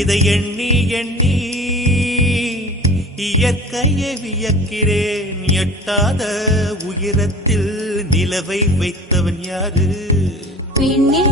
இதை எண்ணி எண்ணி இயற்கையை வியக்கிறேன். எட்டாத உயரத்தில் நிலவை வைத்தவன் யாரு? பெண்ணே